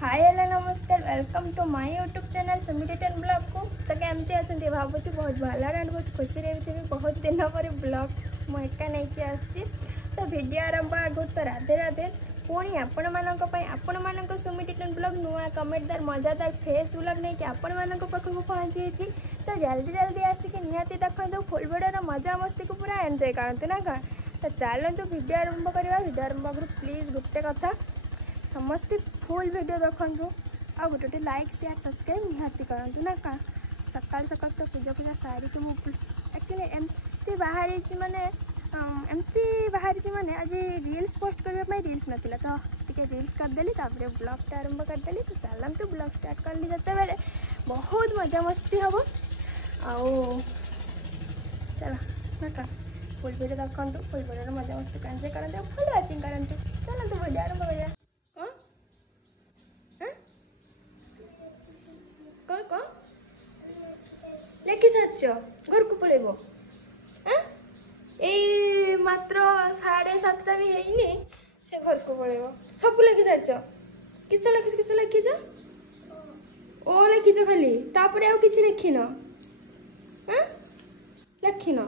हाय hello नमस्कार welcome to my YouTube channel Sumi return blog को तो केमती अच्छे भावुँ बहुत भल बहुत खुशी रही बहुत दिन पर ब्लॉग मुझे एका नहीं आसी तो वीडियो आरंभ आगु तो राधे राधे पुणी आपण मान सुमी रिटर्न ब्लॉग नुआ कमेंटदार मजादार फ्रेश ब्लॉग नहीं आपण मान पाखक पहुँची तो जल्दी जल्दी आसिक निहाती देखो फुल वीडियो मजा मस्ती को पूरा एंजॉय करते ना कौन तो चलते वीडियो आरंभ करवा वीडियो आरंभ आगु प्लीज गोटे कथा समस्ते फुल वीडियो देखु आ गोटे लाइक शेयर सब्सक्राइब निहाती करूँ ना क्या सकाल सकाल तो पूजा पूजा सारिक एक्चुअली एमती बाहरी माने एमती बाहरी माने आज रील्स पोस्ट करने रील्स नाला तो टी रील्स करदेली ब्लॉग आरंभ करदेली तो चलते ब्लॉग स्टार्ट कली जिते बेले बहुत मजा मस्ती हम आउ चल ना क्या फुल वीडियो देखु फुल वीडियो मजा मस्ती एंजॉय करते फुल वाचिंग करते चलते वीडियो आरंभ करिया लेखि सारच घर को पड़ेबो ए मात्र 7:30 भी है से घर को पड़ेबो सब लेखि सारच किस लिखिच ओ लिखिच खाली तापर आउ किछि लिखिन लिखिन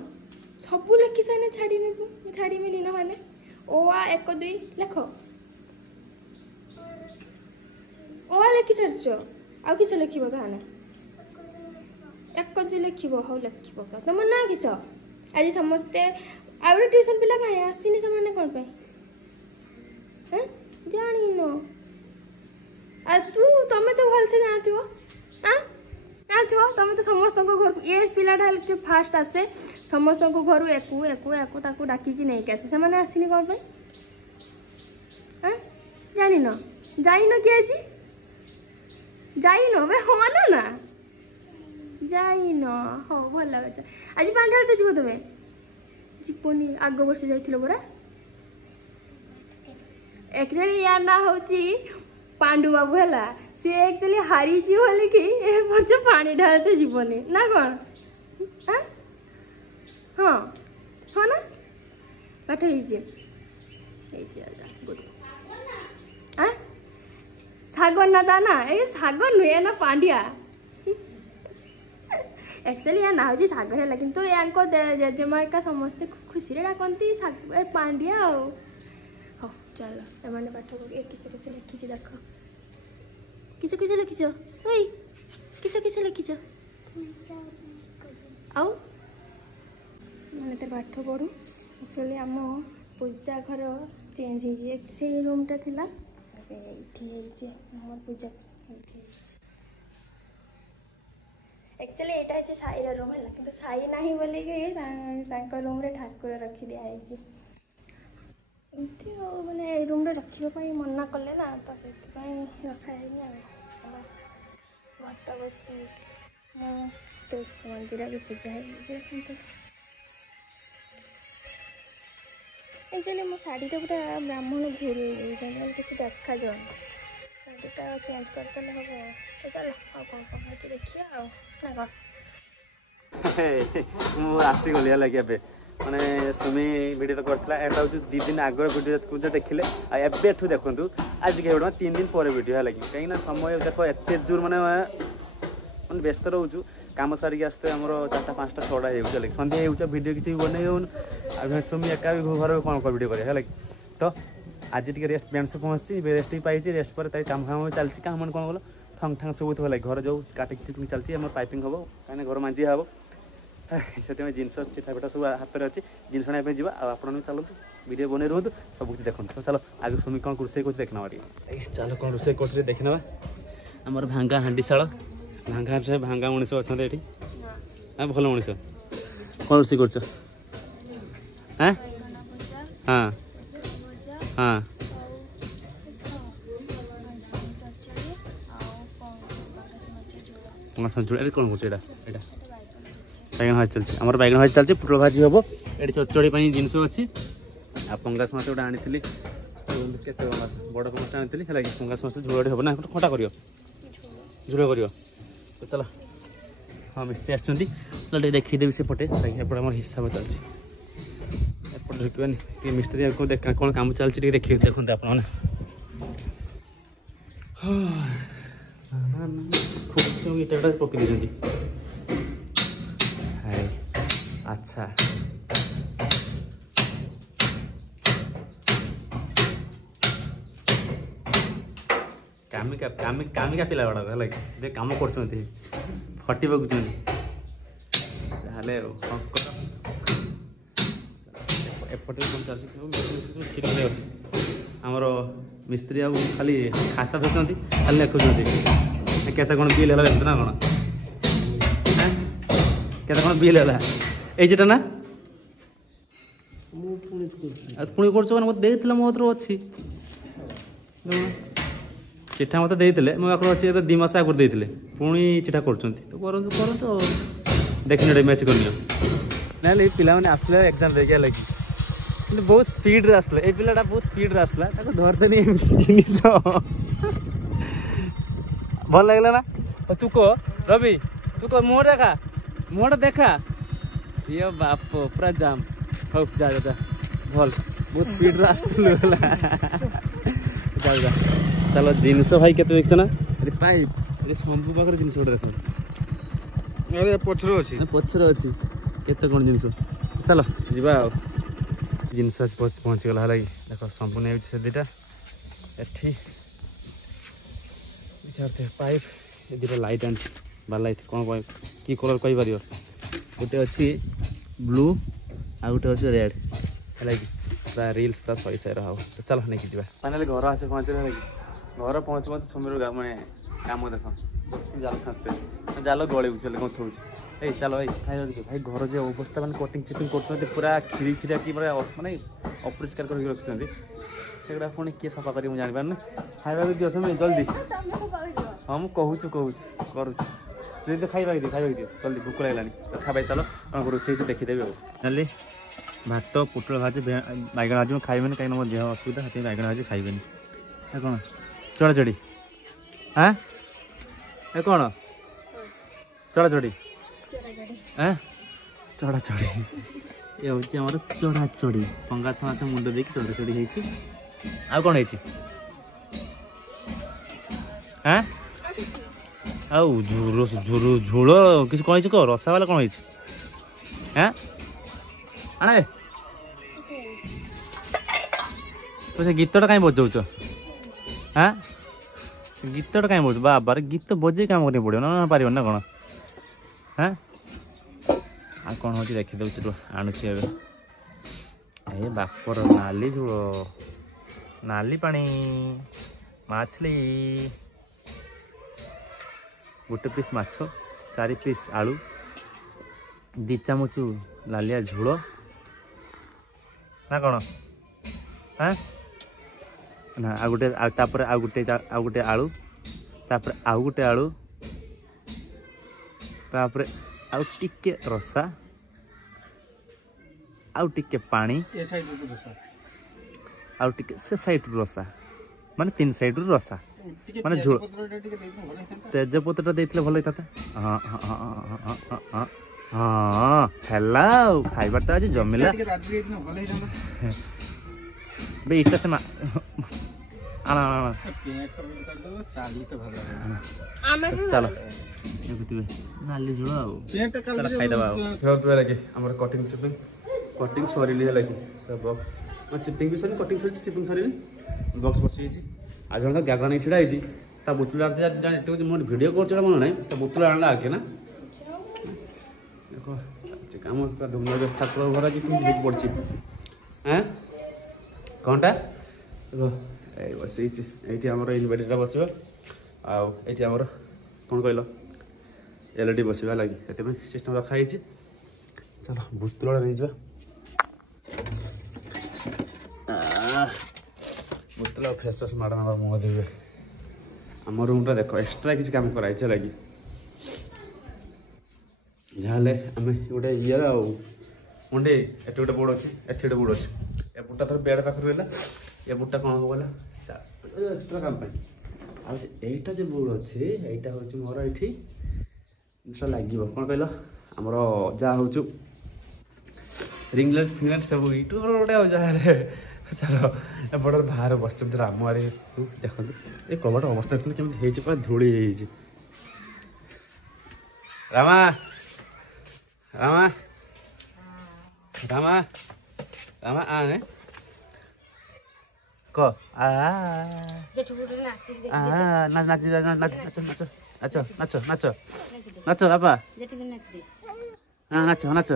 सब लिखि साने छाड़ी लीन माने ओ आ 1 2 लेख ओ आ लिखि सारच आउ किछ लिखिबो ताने एक जो लिखिब हाँ लिख तुम ना किस आज समस्ते आउे ट्यूशन पिला कहीं आसनी से कौन जान तुम तो भलसे जानव तुम तो समस्त घर ये पिलाटा फास्ट आसे समस्त घर एकू डाकिकी नहीं आसे से आसनी कौन जान जाइन कि आज जाइन बे हाँ ना जाइन हाँ भल अच्छा आज पांडाते जीव तुम जीवनी आग वर्ष जाइल परा एक्चुअली या ना हूँ पांडु बाबू है सी एक्चुअली हारी बोलिकी ए वर्ष पानी ढालते जीवनी ना कौन हाँ हाँ ना पाठ सागर ना ता ना ये सागर नुहे ना पांड्या एक्चुअली या ना हूँ सागर है कि जेजेमा समस्ते खुशी डाकती पांड्या हाँ चल एम पाठ किस लिखी देख किस लिखिच किस लिखिच आउ मैंने पाठ पढ़ू एक्चुअली आम पूजा घर चेंज हो रूमटा थिला पूजा एक्चुअली यहाँ हूँ साईर रूम है कि साई ना बोलिक रूम रे ठाकुर रखी दिखाई एमती मैंने रूम रे रखापी मना कले ना तो से रखाई भत बसी मंदिर भी पूजा एक्चुअली मो शाढ़ीटा पूरा ब्राह्मण घूरी किसी देखा जाए शाढ़ीटा चेंज करते हम तो चलो आ कौन देखिए आसीगली लगे मैंने सुमी वीडियो तो करता है 2 दिन आगे वीडियो देखिले एठू देखु आज के 3 दिन पर वीडियो है लगे कहीं समय देख एत जोर मैंने व्यस्त रोचु कम सारिक आसते आम 4टा 5टा 6टा हो सन्ध्या हो वीडियो किसी बन हो सुमी एका भी घर कौन वीडियो कर तो आज टी रेस्ट बेंच पहुँची रेस्ट भी पाई रेस्ट पर काम फाम चलती काम कौन कल ठंग ठंग सब लगे घर जो काटिक चिपिंग चलती आम पाइपिंग हम कहीं घर मांझी हम से जिनस चिठा पिठा सब हाथ में अच्छी जिन आने जा आप चलते वीडियो बन रुहतु सब कुछ देखते तो चलो आगे सुमी कौन रोसे कर देखना चलो कौन रोसे कर देखना आमर भांगा हांडीशाल भांगा भांगा मनीष अच्छा ये भल मनीष कौन रोसे कर हाँ हाँ कौन कर बैगन भाजी चलती आम बैगन भाजी चलती पुटल भाजी हम ये चचड़ी जिनस अच्छी आ पंगास माछ गोटे आनी के बड़ पंगास आनी है पंगास माछ झोल हम ना खटा कर झोल कर तो चलो हाँ मिस्त्री आसते देखीदेवी से पटे एपटे आम हिसाब चलती एपटे ढुकवानी मिस्त्री को देख कौन कम चलती देखिए देखते आप खूब इटा पकई देती अच्छा कामिका पिला गुड़ा है कम कर फटी पकुं एपटे कौन चलती आमर मिस्त्री आ खाली खाता धोती खाली लिखुं केते कौन बिल है देखते ना कौन केते कौन बिल है ये ना पुणी कर मत देते मो अच्छी चिठा मत देते मो अच्छी 2 मास आगे देते पुणी चिठा कर देखने मैच कर ना पिला मैंने आसले एग्जाम देखा लगी कि बहुत स्पीड रे आसला ए पिलाटा बहुत स्पीड रे आसला ताको धरदेनी जिनिस भल लागला ना तू को रवि तू को मोड़ देखा ये बाप पूरा जाम हो जा जा भल बहुत स्पीड रे आसलु जा जा चलो जिनिस भाई केते देखछ ना अरे पाइप ए शंभू पाकर जिनिस ओडे देखो अरे पछरो अछि केते कोन जिनिस चलो जिबा जिनस पहुँची गला लगी देख संपूर्ण दुटा एठी विचारते पाइप ये दुटा लाइट आनी बार लाइट कौन कह कि कलर कही पार गोटे अच्छी ब्लू आ गोटे अच्छे रेड है कि पूरा रिल्स पूरा सही सही रहा तो चलो नहीं जी फाइनाली घर आसे पहुँचे लगी घर पहुँच पहुँच सुमिर मैंने कम देख जाल सास्ते जाल गले बुझे कौन थोड़ी ए चलो भाई घर जो अवस्था मैंने कटिंग चिपिंग कर पूरा खिरी खिरा कि माने अपरिष्कार कर रखिंट सेगुड़ा पुणी किए सफा कर जापारे खाइबा दियो समय जल्दी हाँ मुझे कहूँ तो खाइबा दियो जल्दी भूक लगे तो खा भाई चलो कौन रोसे देखीदेवी जानी भात पुटल भाजी बैगण भाजी खाइबे कहीं मो देह असुविधा हाथी बैगण भाजी खाइबे कौन चढ़ा चढ़ी हाँ ए कौन चढ़ा चढ़ी चढ़ा चढ़ी ये हूँ आम चढ़ा चढ़ी पंगास माछ मुंड दे चढ़ा चढ़ी होती आ कौन है झोल किसी कौन कह रसा वाला कौन है आने तो से गीतटा कहीं बजाऊच हाँ गीतटा कहीं बज बाबार गीत बजे कम करने पड़ो ना पार ना कौन हाँ आ कौन हो देखी दूसरी आणुची ए बापर नाली झोल नाली पानी मछली गोटे पीस माछ 4 पीस आलू 2 चामच लालिया झोल ना कौन हाँ ना आ गोटे आ गोटे आलू तापर आ गोटे आलू तापर आउ टिके रसा आउ टिके पानी आउ टिके से साइड रसा माने 3 साइड रसा माने झोल तेजपत्र देते भल होता हाँ हाँ हाँ हाँ हाँ हाँ हेला खाइबार तो आज जमिला बे इटा से चलो नाली झोल चलो खाईदे लगे आम कटिंग चिपिंग कटिंग सरिली लगे बक्स चिपिंग भी sir cutting sir chipping sir बक्स बसी आज जन तो गागा नहीं छिड़ा ता बोतल आते मोर भिड कर मन ना तो बोतल आणला आगे ना देख कम धूमधाम ठाकुर घर आज पड़ी हाँ कौनटा देख बस ये आम इनवर्टर बस आम कौन कहल एलईडी बसवा लगे से सिस्टम रखाई चलो बोतल नहीं जा बोतल फेस वाश माड़ मुँह देवे आम रूमटा देख एक्सट्रा किसी काम कराई लगी जहाँ आम गोटे ये मुंडे एट गोटे बोर्ड अच्छे एट गोटे बोर्ड अच्छे ए बुटा थोड़ा बेड पाखे रहा ये बुटा कौन हम गला एक्सट्रा काम आईटा जो बोर्ड अच्छे यहाँ हूँ मोर ये जिनसा लगे कौन कहल आमर जहाँ हूँ रिंग लाइट फिंग लाइट सब यूट्यूबर गोटे जहाँ ଚାଲ ଏପଟେ ବାହାରେ ବସିଛନ୍ତି ରାମୁଆରେ ଦେଖନ୍ତୁ ଏ କବାଟ ଅବସ୍ଥା ଦେଖୁଛନ୍ତି କେମିତି ହେଇଛି ପୁରା ଧୂଳି ହେଇଯାଇଛି। ରାମା ରାମା ରାମା ରାମା ଆନେ କ ନାଚ ନାଚ ନାଚ ନାଚ ନାଚ ନାଚ ନାଚ ବାପା ହଁ ନାଚ ନାଚ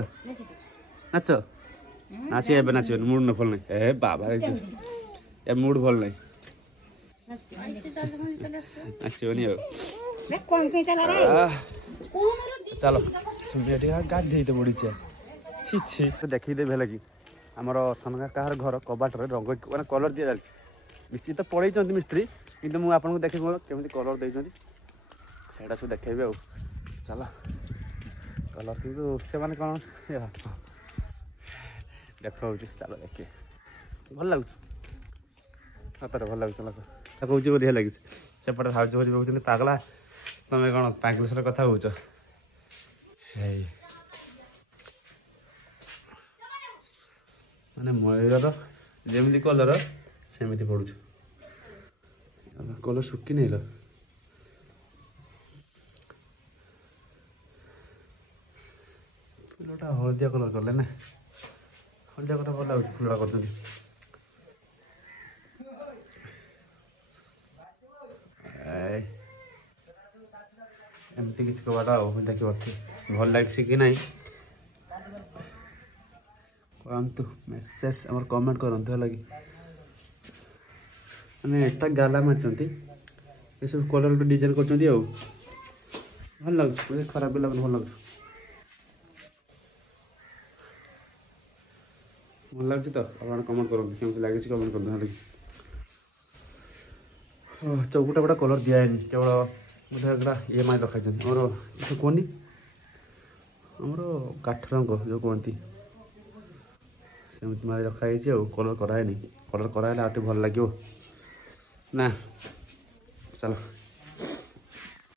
ନାଚ ନାଚି ଏବେ ନାଚିବନି ମୁଡ୍ ନ ଭଲ ନାହିଁ ଏ ବାବା ଏ ମୁଡ୍ ଭଲ ନାହିଁ ନାଚିବନି ଆଉ ଚାଲ ଟିକେ ଗାଧେଇ ପଡ଼ିଛି ଛି ଛି ଦେଖେଇଦେବି ହେଲା କି ଆମର ସନକା କାହାର ଘର କବାଟରେ ରଙ୍ଗ ମାନେ କଲର୍ ଦିଆଯାଉଛି ମିସ୍ତ୍ରୀ ତ ପଳେଇଛନ୍ତି ମିସ୍ତ୍ରୀ କିନ୍ତୁ ମୁଁ ଆପଣଙ୍କୁ ଦେଖେଇ କେମିତି କଲର୍ ଦେଇଛନ୍ତି ସେଇଟା ସବୁ ଦେଖେଇବି ଆଉ ଚାଲ କଲର୍ କିନ୍ତୁ ସେମାନେ କ'ଣ ଦେଖାଉଛି ଚାଲ ଦେଖିବେ ଭଲ ଲାଗୁଛି ସତରେ ଭଲ ଲାଗୁଛି ଲୋକ କହୁଛି ବଢ଼ିଆ ଲାଗିଛି ସେପଟେ ଭାଉଜ ଭୋଜି କହୁଛନ୍ତି ପାଗଲା ତମେ କ'ଣ ତାଙ୍କ ବିଷୟରେ କଥା କହୁଛ ହେଇ ମାନେ ମୟୂରର ଯେମିତି କଲର୍ ସେମିତି ପଡ଼ୁଛୁ କଲର୍ ଶୁଖି ନେଇଲ ଫୁଲଟା ହଳଦିଆ କଲର୍ କଲେ ନା ହଳଦିଆ କଲର୍ ଭଲ ଲାଗୁଛି ଫୁଲଟା କରୁଛନ୍ତି ଏମିତି କିଛି କବାଟ ଆଉ ଦେଖିବ ଭଲ ଲାଗିଛି କି ନାହିଁ କରନ୍ତୁ ମେସେଜ ଆମର କମେଣ୍ଟ କରନ୍ତୁ ହେଲା କି ମାନେ ଏଟା ଗାଲା ମାରିଛନ୍ତି ଏସବୁ କଲର୍ ଗୋଟେ ଡିଜାଇନ୍ କରୁଛନ୍ତି ଆଉ ଭଲ ଲାଗୁଛି ଖରାପ ବି ଲାଗୁନି ଭଲ ଲାଗୁଛି ଭଲ ଲାଗୁଛି ତ ଆପଣ କମେଣ୍ଟ କରନ୍ତୁ କେମିତି ଲାଗିଛି କମେଣ୍ଟ କରନ୍ତୁ ହେଲା କି ଚୌକୁଟା ଗୁଡ଼ା କଲର୍ ଦିଆହେଇନି କେବଳ ଗୋଟେ ଏଗୁଡ଼ା EMI ରଖାଇଛନ୍ତି ଆମର କୁହନି ଆମର କାଠ ରଙ୍ଗ ଯେଉଁ କୁହନ୍ତି ସେମିତି ମାରି ରଖାହେଇଛି ଆଉ କଲର୍ କରାହେଇନି କଲର୍ କରାହେଲେ ଆଉ ଟିକେ ଭଲ ଲାଗିବ ନା ଚାଲ